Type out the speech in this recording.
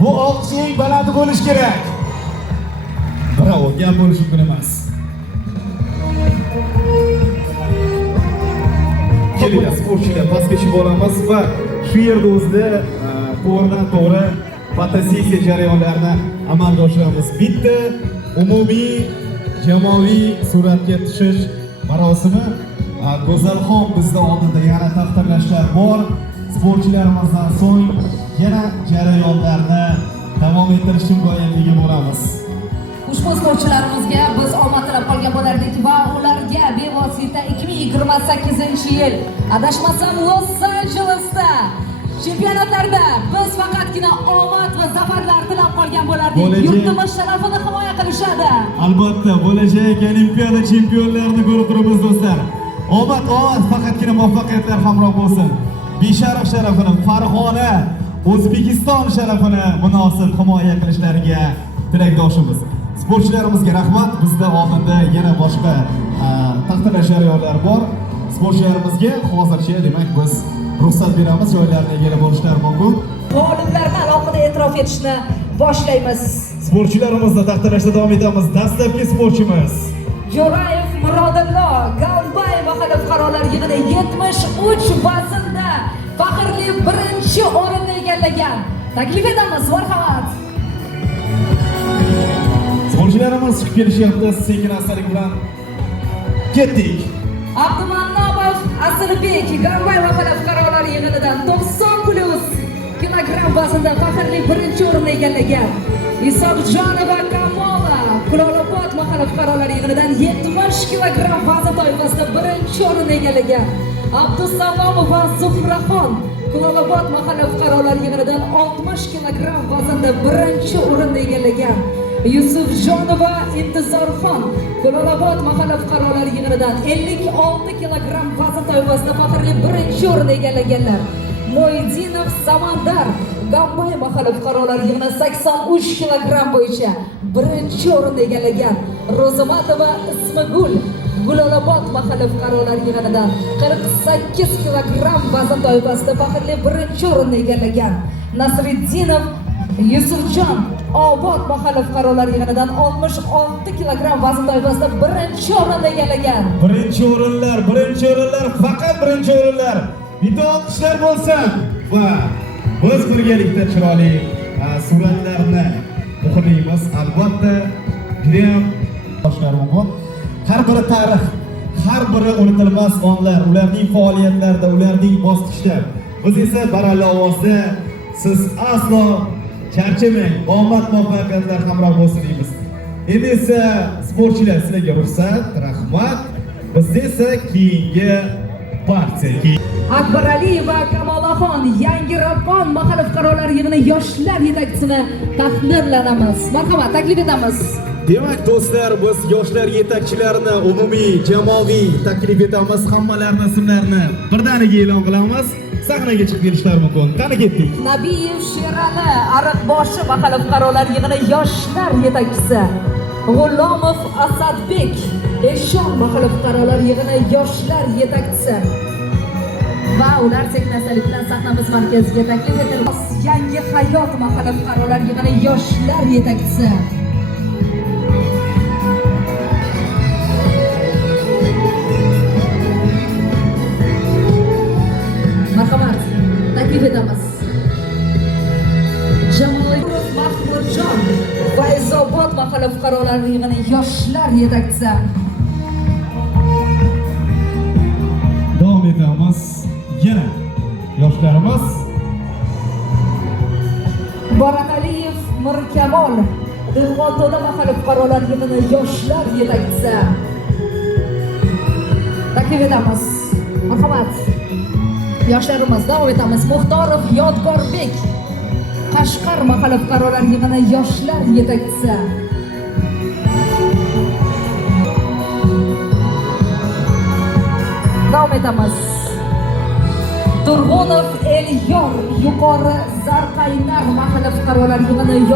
Bu olqishing baland bo'lish kerak. Bravo, gap bo'lish mumkin emas. Kelinglar sportchilar, pastga tushib olamiz va shu yerda o'zida to'g'ridan-to'g'ri fotosessiya jarayonlarini amalga oshiramiz. Bitta umumiy jamoaviy suratga tushish marosimi. Go'zalxon bizda oldinda yana taqdirlashlar bor. Sportchilarimizdan so'ng yana jarayonlarni davom ettirish imkoniyatiga bo'lamiz. Ushbu sportchilarimizga biz omad tilab qolgan bo'lardik va ularga bevosita 2028-yil adashmasam Los Anjelesda chempionatlarda biz faqatgina omad va zafarlar tilab qolgan bo'lardik. Yurtimiz sharafini himoya qilishadi. Albatta, bo'lajak Olimpiada chempionlarini ko'rib turibmiz do'stlar. Omad, faqatgina muvaffaqiyatlar hamroh bo'lsin. Beshariq sharafini, Farg'ona, O'zbekiston sharafini munosib himoya qilishlariga tilakdoshimiz. Sportchilarimizga rahmat. Bizda oldinda yana boshqa taqdirlash jarayonlari bor. Sportchilarimizga hozircha demak biz ruxsat beramiz, joylarni egallab olishlari mumkin. G'oliblarni alohida e'tirof etishni boshlaymiz. Sportchilarimizni taqdirlashda davom etamiz. Dastlabki sportchimiz Jo'rayev Murodillo Galbay mahalla fuqarolar yig'ini 73 vaznda faxrli birinchi o'rinni egallagan. Taklif etamiz, marhamat. Sportchilarimiz chiqib kelishyapti, sekin-astalik bilan ketdik. Abdumannobov Asilbek Galbay mahalla fuqarolar yig'inidan 90+ kilogramm vaznda faxrli birinchi o'rinni egallagan. Isobjonova Kamola Kulolobod mahalla fuqarolar yig'inidan 70 kilogramm vazn toifasida birinchi o'rinni egallagan. Abdusalomov va Zuhraxon Kulolobod mahalla fuqarolar yig'inidan 60 kilogramm vaznda birinchi o'rinni egallagan. Yusufjonova Intizorxon Kulolobod mahalla fuqarolar yig'inidan 56 kilogramm vazn toifasida faxrli birinchi o'rinni egallaganlar. Mo'ydinov Samandar Gambay mahalla fuqarolar yig'ini 83 kilogramm bo'yicha birinchi o'rinni egallagan. Ro'zimatova Ismagul Gulolobod mahalla fuqarolar yig'inidan 48 kilogramm vazn toifasida faxrli birinchi o'rinni egallagan. Nasriddinov Yusufjon Obod mahalla fuqarolar yig'inidan 66 kilogramm vazn toifasida birinchi o'rinni egallagan. Birinchi o'rinlar, faqat birinchi o'rinlar. Bitta olqishlar bo'lsin va biz birgalikda chiroyli suratlarni muhrlaymiz. Albatta, judayam boshlar mumkin. Har biri tarix, har biri unutilmas onlar, ularning faoliyatlarida, ularning bosqichda. Biz esa baralla ovozda siz aslo charchamang, omad muvaffaqiyatlar hamroh bo'lsin deymiz. Endi esa sportchilar, sizlarga ruxsat, rahmat. Biz esa keyingi partiya Akbar Ali va Kamolaxon Yangi Raqqon mahalla fuqarolar yig'ini yoshlar yetakchisini taqdirlanamiz. Marhamat, taklif etamiz. Demak do'stlar, biz yoshlar yetakchilarini umumiy jamoaviy taklif etamiz. Hammalarning ismlarini birdaniga e'lon qilamiz. Sahnaga chiqib kelishlari mumkin. Qani ketdik. Nabiyev Sherali Ariqboshi mahalla fuqarolar yig'ini yoshlar yetakchisi. G'ulomov Asadbek Eshon mahalla fuqarolar yig'ini yoshlar yetakchisi. Va ular sekin-astalik bilan sahnamiz markaziga taklif etildi. Yangi hayot mahalla fuqarolar yig'ini yoshlar yetakchisi. Marhamat, taklif etamiz. Jamolov Mahmudjon Fayzobod mahalla fuqarolar yig'ini yoshlar yetakchisi. Davom etamiz. Yana yoshlarimiz Borakaliyev Mirkamol Dehqonto'da mahalla fuqarolar yig'ini yoshlar yetakchisi. Taklif etamiz. Marhamat. Yoshlarimiz davom etamiz. Muxtorov Yodgorbek Qashqar mahalla fuqarolar yig'ini yoshlar yetakchisi. Davom etamiz. Turg'unov Elyor Yuqori Zarqaynar mahalla fuqarolar yig'ini